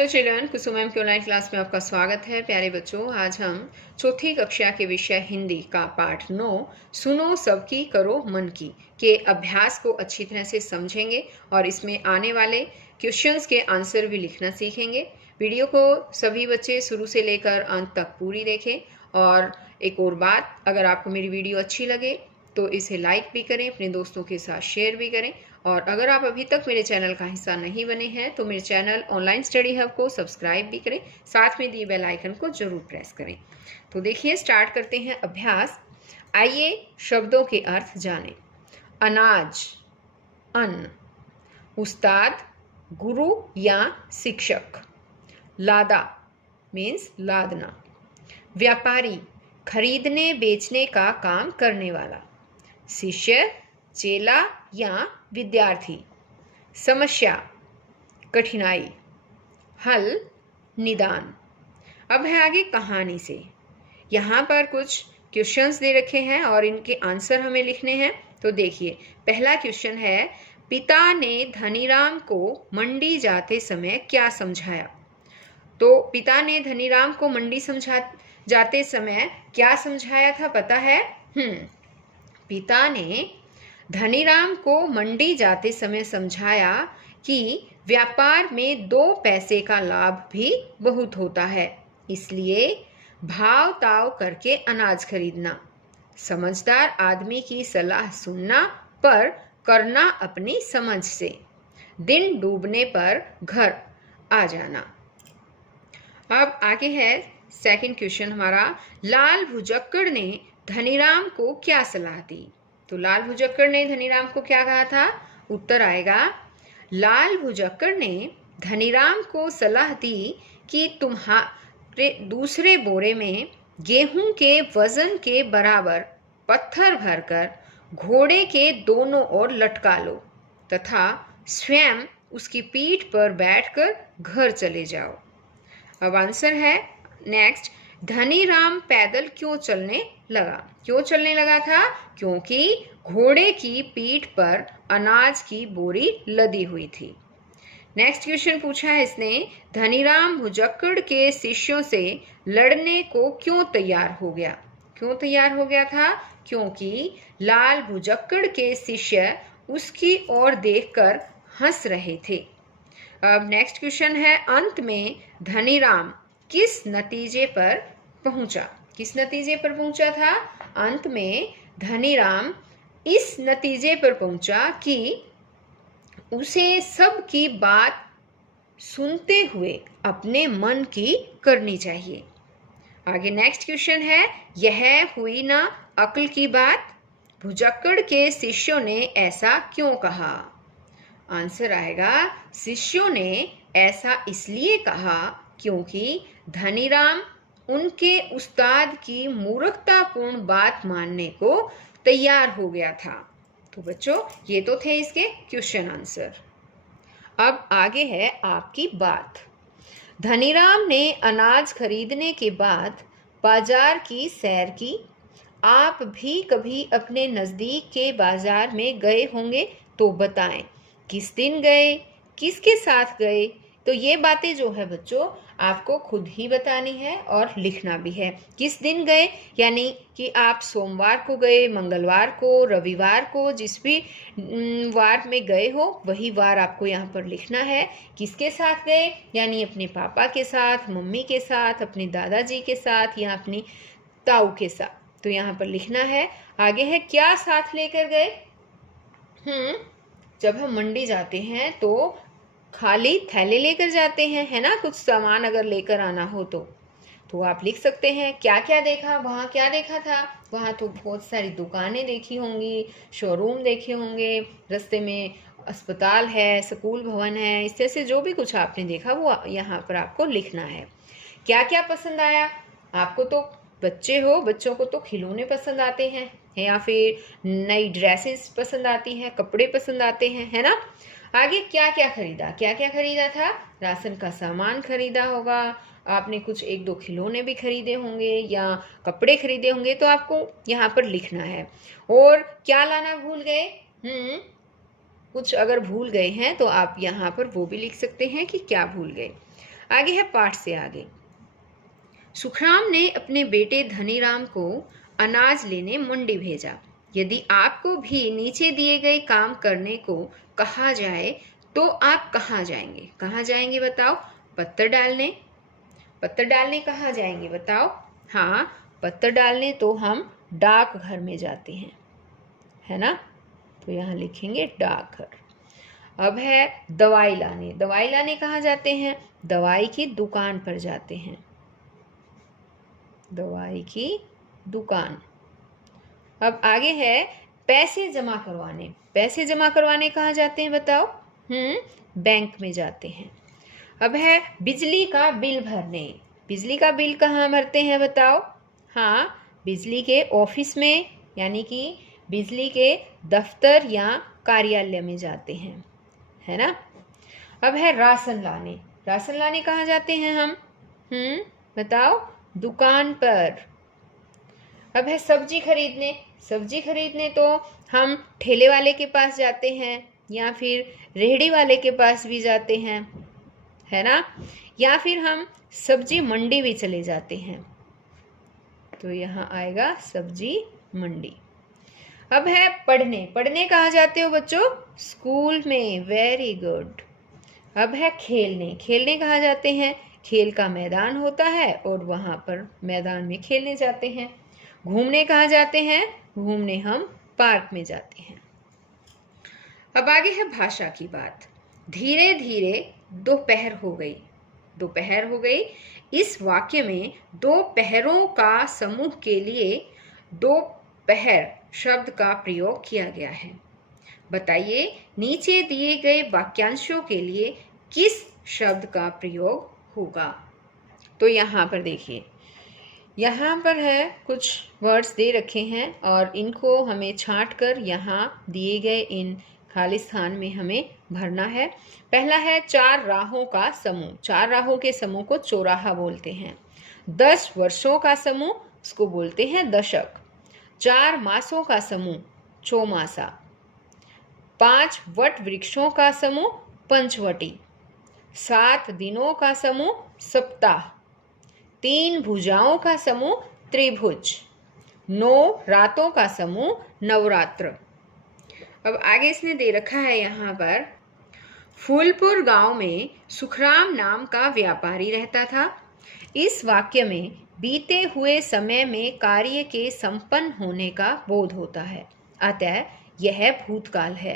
Hello children, कुसुम ma'am की online class में आपका स्वागत है। प्यारे बच्चों, आज हम चौथी कक्षा के विषय हिंदी का पाठ 9 सुनो सबकी करो मन की के अभ्यास को अच्छी तरह से समझेंगे और इसमें आने वाले क्वेश्चंस के आंसर भी लिखना सीखेंगे। वीडियो को सभी बच्चे शुरू से लेकर अंत तक पूरी देखें। और एक और बात, अगर आपको मेरी वीडियो अच्छी लगे तो इसे लाइक भी करें, अपने दोस्तों के साथ शेयर भी करें। और अगर आप अभी तक मेरे चैनल का हिस्सा नहीं बने हैं तो मेरे चैनल ऑनलाइन स्टडी हब को सब्सक्राइब भी करें, साथ में दिए बेल आइकन को जरूर प्रेस करें। तो देखिए, स्टार्ट करते हैं अभ्यास। आइए शब्दों के अर्थ जानें। अनाज, अन्न। उस्ताद, गुरु या शिक्षक। लादा मीन्स लादना। व्यापारी, खरीदने बेचने का काम करने वाला। शिष्य, चेला या विद्यार्थी। समस्या, कठिनाई। हल, निदान। अब है आगे कहानी से। यहाँ पर कुछ क्वेश्चंस दे रखे हैं और इनके आंसर हमें लिखने हैं। तो देखिए, पहला क्वेश्चन है, पिता ने धनीराम को मंडी जाते समय क्या समझाया? तो पिता ने धनीराम को मंडी जाते समय क्या समझाया था, पता है? पिता ने धनीराम को मंडी जाते समय समझाया कि व्यापार में 2 पैसे का लाभ भी बहुत होता है, इसलिए भाव ताव करके अनाज खरीदना। समझदार आदमी की सलाह सुनना पर करना अपनी समझ से। दिन डूबने पर घर आ जाना। अब आगे है सेकंड क्वेश्चन हमारा। लाल भुजक्कड़ ने धनीराम को क्या सलाह दी? तो लाल भुजक्कड़ ने धनीराम को क्या कहा था? उत्तर आएगा, लाल भुजक्कड़ ने धनीराम को सलाह दी कि तुम्हारे दूसरे बोरे में गेहूं के वजन के बराबर पत्थर भरकर घोड़े के दोनों ओर लटका लो तथा स्वयं उसकी पीठ पर बैठकर घर चले जाओ। अब आंसर है नेक्स्ट, धनीराम पैदल क्यों चलने लगा? क्यों चलने लगा था? क्योंकि घोड़े की पीठ पर अनाज की बोरी लदी हुई थी। नेक्स्ट क्वेश्चन पूछा है इसने, धनीराम भुजक्कड़ के शिष्यों से लड़ने को क्यों तैयार हो गया? क्यों तैयार हो गया था? क्योंकि लाल भुजक्कड़ के शिष्य उसकी ओर देखकर हंस रहे थे। अब नेक्स्ट क्वेश्चन है, अंत में धनीराम किस नतीजे पर पहुंचा? किस नतीजे पर पहुंचा था? अंत में धनीराम इस नतीजे पर पहुंचा कि उसे सबकी बात सुनते हुए अपने मन की करनी चाहिए। आगे नेक्स्ट क्वेश्चन है, यह हुई ना अक्ल की बात? भुजक्कड़ के शिष्यों ने ऐसा क्यों कहा? आंसर आएगा, शिष्यों ने ऐसा इसलिए कहा क्योंकि धनीराम उनके उस्ताद की मूर्खतापूर्ण बात मानने को तैयार हो गया था। तो बच्चों, ये तो थे इसके क्वेश्चन आंसर। अब आगे है आपकी बात। धनीराम ने अनाज खरीदने के बाद बाजार की सैर की। आप भी कभी अपने नज़दीक के बाजार में गए होंगे तो बताएं, किस दिन गए, किसके साथ गए? तो ये बातें जो है बच्चों आपको खुद ही बतानी है और लिखना भी है। किस दिन गए यानी कि आप सोमवार को गए, मंगलवार को, रविवार को, जिस भी वार में गए हो वही वार आपको यहाँ पर लिखना है। किसके साथ गए यानी अपने पापा के साथ, मम्मी के साथ, अपने दादाजी के साथ या अपनी ताऊ के साथ। तो यहाँ पर लिखना है। आगे है, क्या साथ लेकर गए? जब हम मंडी जाते हैं तो खाली थैले लेकर जाते हैं, है ना? कुछ सामान अगर लेकर आना हो तो आप लिख सकते हैं क्या क्या देखा वहाँ। क्या देखा था वहाँ? तो बहुत सारी दुकानें देखी होंगी, शोरूम देखे होंगे, रास्ते में अस्पताल है, स्कूल भवन है, इस तरह से जो भी कुछ आपने देखा वो यहाँ पर आपको लिखना है। क्या क्या पसंद आया आपको? तो बच्चे हो, बच्चों को तो खिलौने पसंद आते हैं या फिर नई ड्रेसेस पसंद आती हैं, कपड़े पसंद आते हैं, है ना? आगे क्या क्या खरीदा? क्या क्या खरीदा था? राशन का सामान खरीदा होगा, आपने कुछ 1-2 खिलौने भी खरीदे होंगे या कपड़े खरीदे होंगे, तो आपको यहाँ पर लिखना है। और क्या लाना भूल गए? कुछ अगर भूल गए हैं तो आप यहाँ पर वो भी लिख सकते हैं कि क्या भूल गए। आगे है पाठ से आगे। सुखराम ने अपने बेटे धनीराम को अनाज लेने मंडी भेजा। यदि आपको भी नीचे दिए गए काम करने को कहा जाए तो आप कहाँ जाएंगे? कहाँ जाएंगे बताओ? पत्थर डालने। पत्थर डालने कहाँ जाएंगे बताओ? हाँ, पत्थर डालने तो हम डाकघर में जाते हैं, है ना? तो यहाँ लिखेंगे डाकघर। अब है दवाई लाने। दवाई लाने कहाँ जाते हैं? दवाई की दुकान पर जाते हैं। दवाई की दुकान। अब आगे है पैसे जमा करवाने। पैसे जमा करवाने कहाँ जाते हैं बताओ? बैंक में जाते हैं। अब है बिजली का बिल भरने। बिजली का बिल कहाँ भरते हैं बताओ? हाँ, बिजली के ऑफिस में, यानी कि बिजली के दफ्तर या कार्यालय में जाते हैं, है ना? अब है राशन लाने। राशन लाने कहाँ जाते हैं हम? बताओ? दुकान पर। अब है सब्जी खरीदने। सब्जी खरीदने तो हम ठेले वाले के पास जाते हैं या फिर रेहड़ी वाले के पास भी जाते हैं, है ना? या फिर हम सब्जी मंडी भी चले जाते हैं। तो यहाँ आएगा सब्जी मंडी। अब है पढ़ने। पढ़ने कहाँ जाते हो बच्चों? स्कूल में। Very good. अब है खेलने। खेलने कहाँ जाते हैं? खेल का मैदान होता है और वहाँ पर मैदान में खेलने जाते हैं। घूमने कहाँ जाते हैं? घूमने हम पार्क में जाते हैं। अब आगे है भाषा की बात। धीरे धीरे दोपहर हो गई। दोपहर हो गई। इस वाक्य में दो पहरों का समूह के लिए दोपहर शब्द का प्रयोग किया गया है। बताइए नीचे दिए गए वाक्यांशों के लिए किस शब्द का प्रयोग होगा? तो यहाँ पर देखिए, यहाँ पर है कुछ वर्ड्स दे रखे हैं और इनको हमें छांट कर यहाँ दिए गए इन खाली स्थान में हमें भरना है। पहला है 4 राहों का समूह। 4 राहों के समूह को चौराहा बोलते हैं। 10 वर्षों का समूह, उसको बोलते हैं दशक। 4 मासों का समूह चौमासा। 5 वट वृक्षों का समूह पंचवटी। 7 दिनों का समूह सप्ताह। 3 भुजाओं का समूह त्रिभुज। 9 रातों का समूह नवरात्र। अब आगे इसने दे रखा है यहाँ पर, फूलपुर गांव में सुखराम नाम का व्यापारी रहता था। इस वाक्य में बीते हुए समय में कार्य के संपन्न होने का बोध होता है, अतः यह भूतकाल है।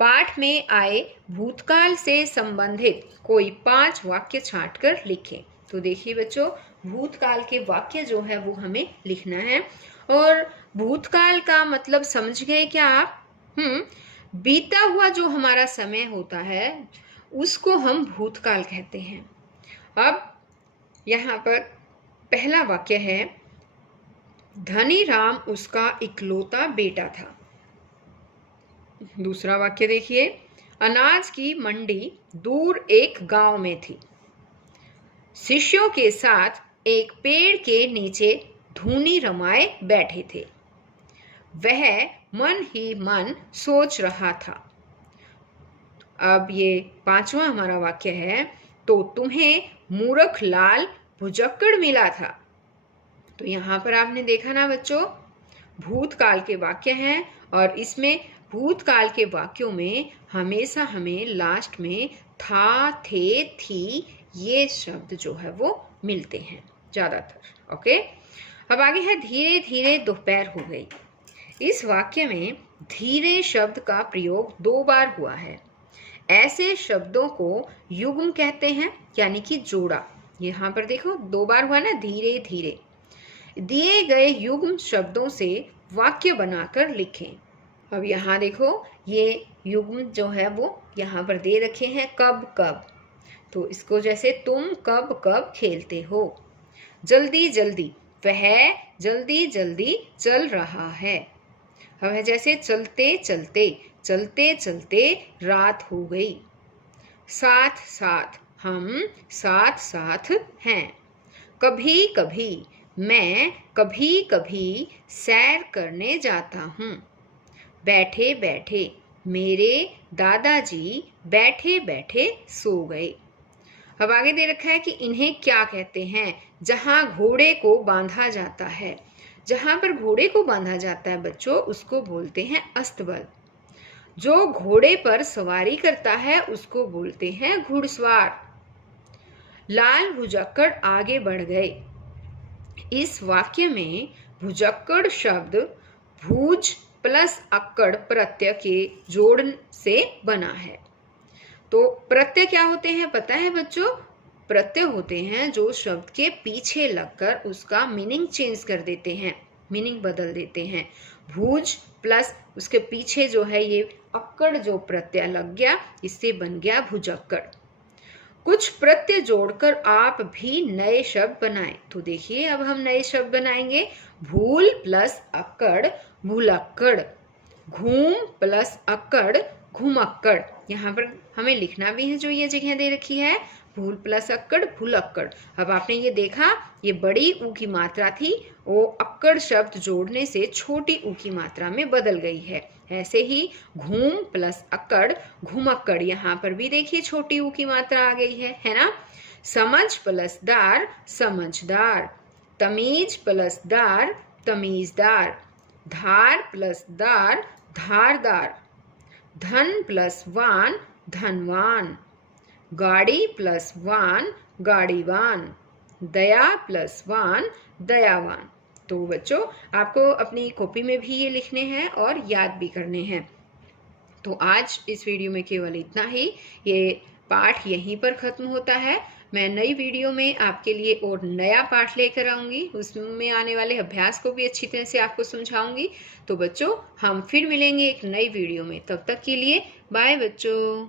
पाठ में आए भूतकाल से संबंधित कोई 5 वाक्य छांटकर लिखें। तो देखिए बच्चों, भूतकाल के वाक्य जो है वो हमें लिखना है। और भूतकाल का मतलब समझ गए क्या आप? बीता हुआ जो हमारा समय होता है उसको हम भूतकाल कहते हैं। अब यहाँ पर पहला वाक्य है, धनीराम उसका इकलौता बेटा था। दूसरा वाक्य देखिए, अनाज की मंडी दूर एक गांव में थी। शिष्यों के साथ एक पेड़ के नीचे धूनी रमाए बैठे थे। वह मन ही मन सोच रहा था। अब ये 5वां हमारा वाक्य है, तो तुम्हें मूर्ख लाल भुजक्कड़ मिला था। तो यहाँ पर आपने देखा ना बच्चों, भूतकाल के वाक्य हैं और इसमें भूतकाल के वाक्यों में हमेशा हमें लास्ट में था, थे, थी ये शब्द जो है वो मिलते हैं ज्यादातर। ओके, अब आगे है धीरे धीरे दोपहर हो गई। इस वाक्य में धीरे शब्द का प्रयोग 2 बार हुआ है। ऐसे शब्दों को युग्म कहते हैं, यानी कि जोड़ा। यहाँ पर देखो 2 बार हुआ ना, धीरे धीरे। दिए गए युग्म शब्दों से वाक्य बनाकर लिखें। अब यहाँ देखो, ये युग्म जो है वो यहाँ पर दे रखे हैं, कब कब। तो इसको जैसे तुम कब कब खेलते हो। जल्दी जल्दी, वह जल्दी जल्दी चल रहा है। अब है जैसे चलते चलते, चलते चलते रात हो गई। साथ साथ, हम साथ साथ हैं। कभी कभी, मैं कभी कभी सैर करने जाता हूँ। बैठे बैठे, मेरे दादाजी बैठे बैठे सो गए। अब आगे दे रखा है कि इन्हें क्या कहते हैं। जहां घोड़े को बांधा जाता है, जहां पर घोड़े को बांधा जाता है बच्चों, उसको बोलते हैं अस्तबल। जो घोड़े पर सवारी करता है उसको बोलते हैं घुड़सवार। लाल भुजक्कड़ आगे बढ़ गए। इस वाक्य में भुजक्कड़ शब्द भुज प्लस अक्कड़ प्रत्यय के जोड़ से बना है। तो प्रत्यय क्या होते हैं पता है बच्चों? प्रत्यय होते हैं जो शब्द के पीछे लगकर उसका मीनिंग चेंज कर देते हैं, मीनिंग बदल देते हैं। भुज प्लस उसके पीछे जो है ये अक्कड़ जो प्रत्यय लग गया, इससे बन गया भुजक्कड़। कुछ प्रत्यय जोड़कर आप भी नए शब्द बनाएं। तो देखिए अब हम नए शब्द बनाएंगे। भूल प्लस अक्कड़ भूलक्कड़, घूम प्लस अक्कड़ घुमक्कड़। यहाँ पर हमें लिखना भी है जो ये जगह दे रखी है, भूल प्लस अक्कड़ भूलक्कड़। अब आपने ये देखा, ये बड़ी ऊ की मात्रा थी, वो अक्कड़ शब्द जोड़ने से छोटी ऊ की मात्रा में बदल गई है। ऐसे ही घूम प्लस अक्कड़ घुमक्कड़, यहाँ पर भी देखिए छोटी ऊ की मात्रा आ गई है ना। समझ प्लस दार समझदार, तमीज प्लस दार तमीजदार, धार प्लस दार धारदार, धन प्लस वान धनवान, गाड़ी प्लस वान गाड़ीवान, दया प्लस वान दयावान। तो बच्चों आपको अपनी कॉपी में भी ये लिखने हैं और याद भी करने हैं। तो आज इस वीडियो में केवल इतना ही। ये पाठ यहीं पर ख़त्म होता है। मैं नई वीडियो में आपके लिए और नया पाठ लेकर आऊँगी, उसमें आने वाले अभ्यास को भी अच्छी तरह से आपको समझाऊंगी। तो बच्चों हम फिर मिलेंगे एक नई वीडियो में, तब तक के लिए बाय बच्चों।